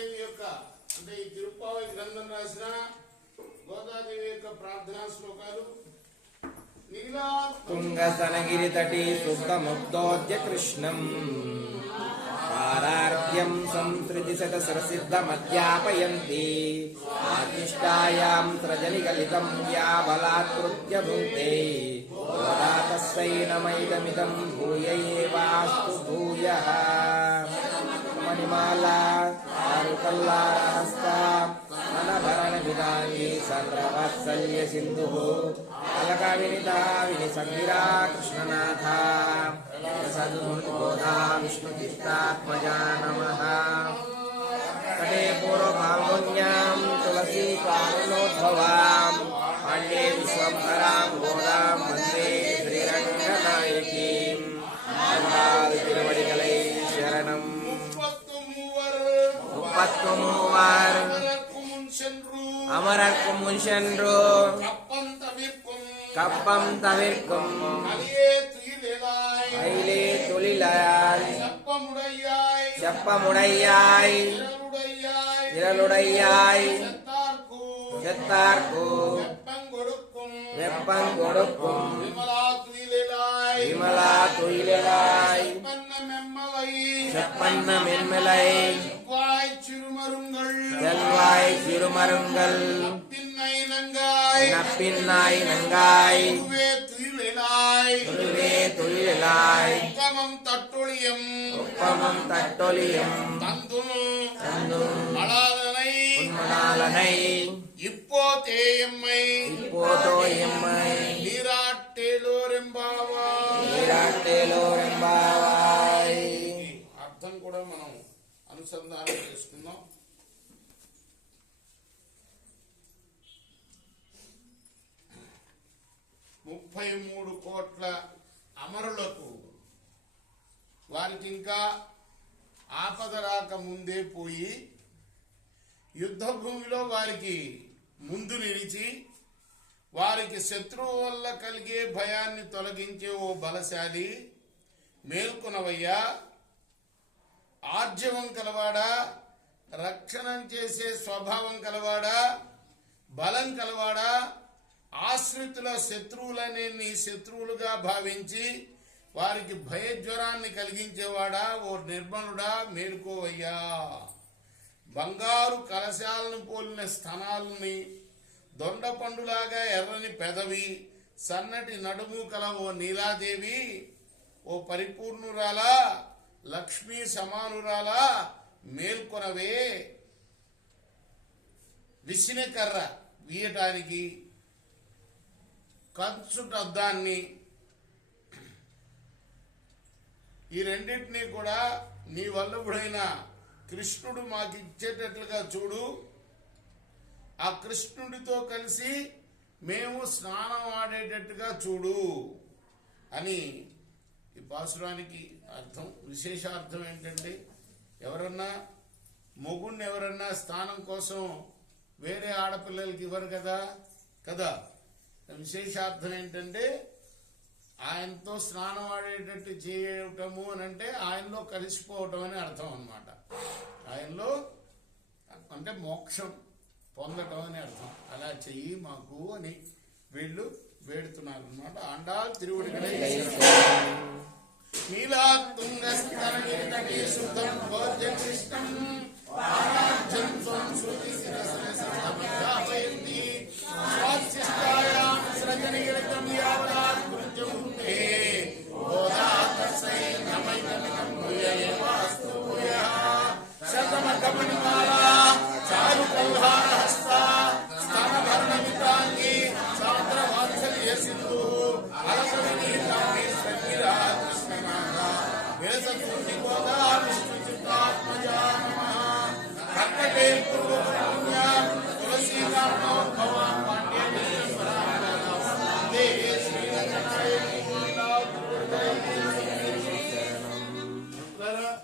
గోదాదేవి యొక్క అంటే ఈ తిరుప్పావై గ్రంథం రాసిన గోదాదేవి యొక్క ప్రార్థనా శ్లోకాలు. తుంగసనగిరి తటి శుద్ధ ముగ్ధోద్య కృష్ణం పారార్ఘ్యం సంసృతి శతసరసిద్ధమధ్యాపయంతి ఆదిష్టాయాం సృజని గలితం యాబలాత్కృత్య భుంక్తే గోదా తస్సై నమైదమిదం భూయైవాస్తు భూయః. మణిమాలా చారుకల్లారహస్తా అనభరణ విధాని సర్వవాత్సల్య సింధు అలకావినితావిని సంగిరా కృష్ణనాథ సద్గురు గోదా విష్ణుతీర్థాత్మజా నమః. కటే పూర్వభావన్యాం తులసీ కారుణోద్భవాం పాండే విశ్వంభరాం గోదాం వందే శ్రీరంగనాయకీం. తిరువడిగలై శరణం. முப்பத்துமூவர் அமரர்க்கும் முன்சென்று கப்பம் தவிர்க்கும் அயிலே தொழிலாய் செப்பமுடையாய் விரலுடையாய் செத்தார்க்கு வெப்பங்கொடுக்கும் விமலா துயிலாய் செப்பன்ன மென்மலை செல்வாய் சிறுமருங்கள் நப்பின்னாய் நங்காய் துருவே துயிலாய் உப்பமம் தட்டொழியம் தந்தும் உன்மணாலனை இப்போதோ எம்மை நீராட்டேలోరెంబావాయ్. అర్థం కూడా మనం అనుసంధానం చేసుకుందాం. ముప్పై 33 కోట్ల అమరులకు వారికి ఇంకా ఆపద రాక ముందే పోయి యుద్ధ భూమిలో వారికి ముందు నిలిచి వారికి శత్రువు వల్ల కలిగే భయాన్ని తొలగించే ఓ బలశాలి మేల్కొనవయ్యా. ఆర్జవం కలవాడా, రక్షణం చేసే స్వభావం కలవాడా, బలం కలవాడా, ఆశ్రితుల శత్రువులనే నీ శత్రువులుగా భావించి వారికి భయజ్వరాన్ని కలిగించేవాడా, ఓ నిర్మలుడా మేలుకోవయ్యా. బంగారు కలశాలను పోలిన స్థనాలని, దొండపండులాగా ఎర్రని పెదవి, సన్నటి నడుము కల ఓ నీలాదేవి, ఓ పరిపూర్ణురాలా, లక్ష్మీ సమానురాలా మేల్కొనవే. విసిన కర్ర వీయటానికి కంచుటద్దాన్ని ఈ రెండింటినీ కూడా నీ వల్లభుడైన కృష్ణుడు మాకు ఇచ్చేటట్లుగా చూడు. ఆ కృష్ణుడితో కలిసి మేము స్నానం ఆడేటట్టుగా చూడు అని ఈ పాసురానికి అర్థం. విశేషార్థం ఏంటంటే, ఎవరన్నా మొగుడిని ఎవరన్నా స్నానం కోసం వేరే ఆడపిల్లలకి ఇవ్వరు కదా. విశేషార్థం ఏంటంటే, ఆయనతో స్నానం ఆడేటట్టు చేయటము అని అంటే ఆయనలో కలిసిపోవటం అని అర్థం అన్నమాట. ఆయనలో అంటే మోక్షం పొందటం అని అర్థం. అలా చెయ్యి మాకు అని వీళ్ళు వేడుతున్నారు అన్నమాట. ఆండాల్ తిరువడిగలై నీలాతుంగస్తనగిరితటే శుద్ధం భోజ్యకృష్ణం పారార్ఘ్యం సంస్కృతి శిరసనసిద్ధమధ్యాపయంతి స్వాస్యస్థాయాం సృజనిగిరితం యావదాత్కృత్యముక్తే గోదా తస్సై నమైదమిదం భూయైవాస్తు భూయః. శతమఖమణిమాలా చారుకల్హారహస్తా స్థానభరణమితాంగి సాంద్రవాత్సల్య సింధు అలకవినీతాంగి సంగిరా కృష్ణనాథ వేసతుల్లి గోదా విష్ణుచిత్తాత్మజా నమః. కర్కటే పూర్వపుణ్యా తులసీ కారణోద్భవాం పాండ్య వందే శ్రీరంగనాయకీ.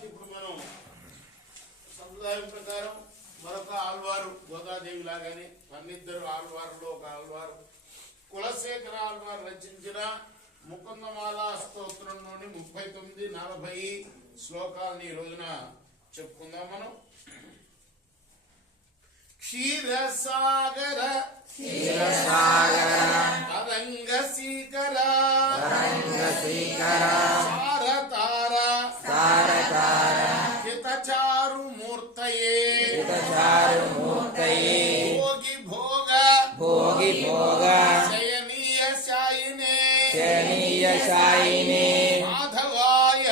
ఇప్పుడు మనం సంప్రదాయం ప్రకారం మరొక ఆళ్వారు గోదాదేవి లాగానే 12 ఆళ్వారులో ఒక ఆళ్వారు కులశేఖర ఆళ్వారు రచించిన ముకుందమాల స్తోత్రంలోని 39, 40 శ్లోకాలని ఈ రోజున చెప్పుకుందాం మనం. క్షీరసాగర తరంగశీకర సారతార హితచారు మూర్తయే భోగి భోగ శయనీయ శాయినే మాధవాయ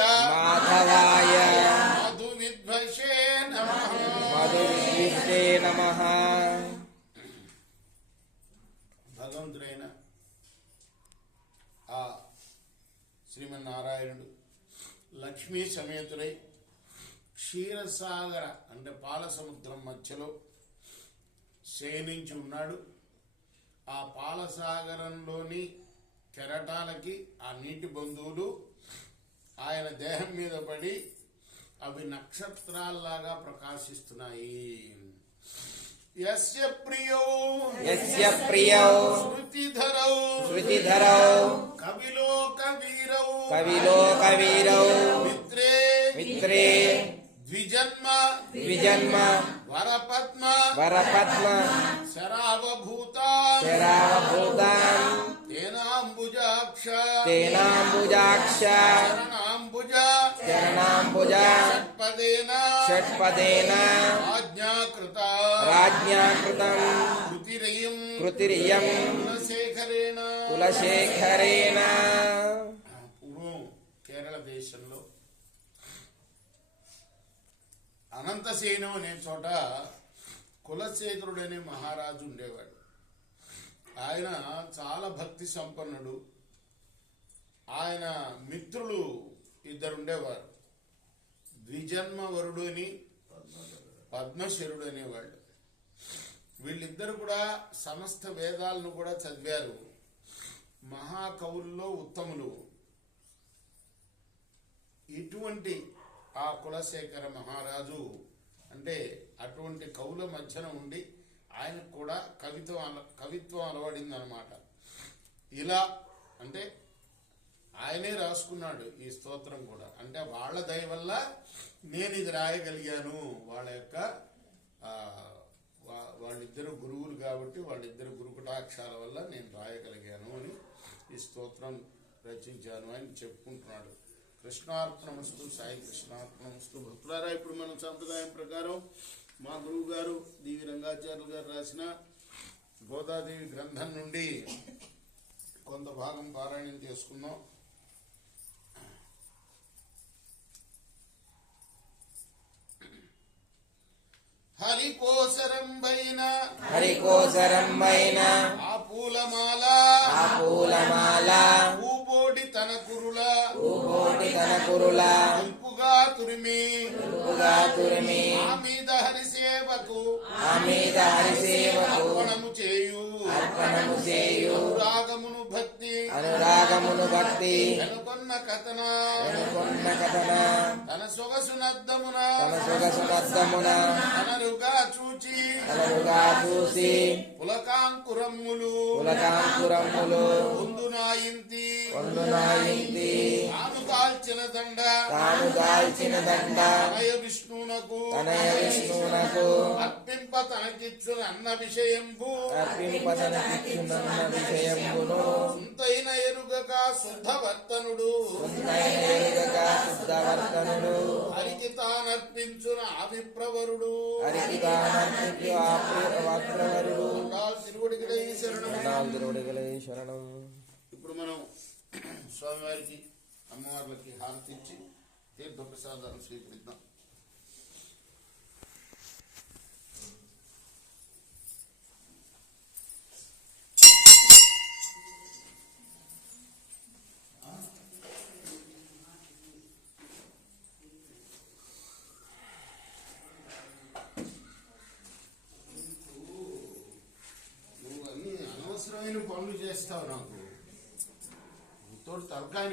మధు విద్వషే నమః. భగవంతుడైన ఆ శ్రీమన్నారాయణుడు లక్ష్మీ సమేతుడై క్షీరసాగర అంటే పాల సముద్రం మధ్యలో శయనించి ఉన్నాడు. ఆ పాలసాగరంలోని కెరటాలకి ఆ నీటి బంధువులు ఆయన దేహం మీద పడి అవి నక్షత్రాల్లాగా ప్రకాశిస్తున్నాయి. యస్య ప్రియో శృతిధరౌ కవిలోకవీరౌ మిత్రే ద్విజన్మ వరపద్మ శరావభూతాన్ తేనాంబుజాక్ష చరణాంబుజ షట్పదేన రాజ్ఞాకృతం కృతిరియం కులశేఖరేణ. పూర్వం కేరళ దేశంలో అనంతసేనం అనే చోట కులశేఖరుడనే మహారాజు ఉండేవాడు. ఆయన చాలా భక్తి సంపన్నుడు. ఆయన మిత్రులు ఇద్దరుండేవారు, ద్విజన్మవరుడు అని పద్మశరుడు అనేవాళ్ళు. వీళ్ళిద్దరు కూడా సమస్త వేదాలను కూడా చదివారు. మహాకవుల్లో ఉత్తములు. ఇటువంటి ఆ కులశేఖర మహారాజు అంటే అటువంటి కవుల మధ్యన ఉండి ఆయనకు కూడా కవిత్వం అలవడింది అనమాట. ఇలా అంటే ఆయనే రాసుకున్నాడు ఈ స్తోత్రం కూడా. అంటే వాళ్ళ దయ వల్ల నేను ఇది రాయగలిగాను. వాళ్ళిద్దరు గురువులు కాబట్టి వాళ్ళిద్దరు గురుకుటాక్షాల వల్ల నేను రాయగలిగాను అని ఈ స్తోత్రం రచించాను అని చెప్పుకుంటున్నాడు. కృష్ణార్పణమస్తు. సాయి కృష్ణార్పణమస్తు. భక్తులారా, ఇప్పుడు మనం సంప్రదాయం ప్రకారం మా గురువు గారు డివి రంగాచార్యులు గారు రాసిన గోదాదేవి గ్రంథం నుండి కొంత భాగం పారాయణం చేసుకుందాం. హరికోసరంబైన ఆ పూలమాల పూబోడి తన కురుల గుంపుగా తురిమి ఆ మీద హరిసేవకు అర్పణము చేయు అనురాగమును భక్తి అనుకొన్న కథన తన సొగసునద్దమున అనరుగా చూచి పులకాంకురమ్ములు పొందునాయింతి తాను దాల్చిన దండ తనయ విష్ణునకు అర్పింప తనకిచ్చున అన్న విషయంబు సుంతైన ఎరుగక శుద్ధవర్తనుడు హరికి తానర్పించున అభిప్రవరుడు తిరువడిగలై శరణం. ఇప్పుడు మనం స్వామివారికి అమ్మవార్లకి హారతి ఇచ్చి తీర్థప్రసాదాలు స్వీకరిద్దాం. నువ్వు అన్ని అనవసరమైన పనులు చేస్తావు. నాకు తోడు తలకాయ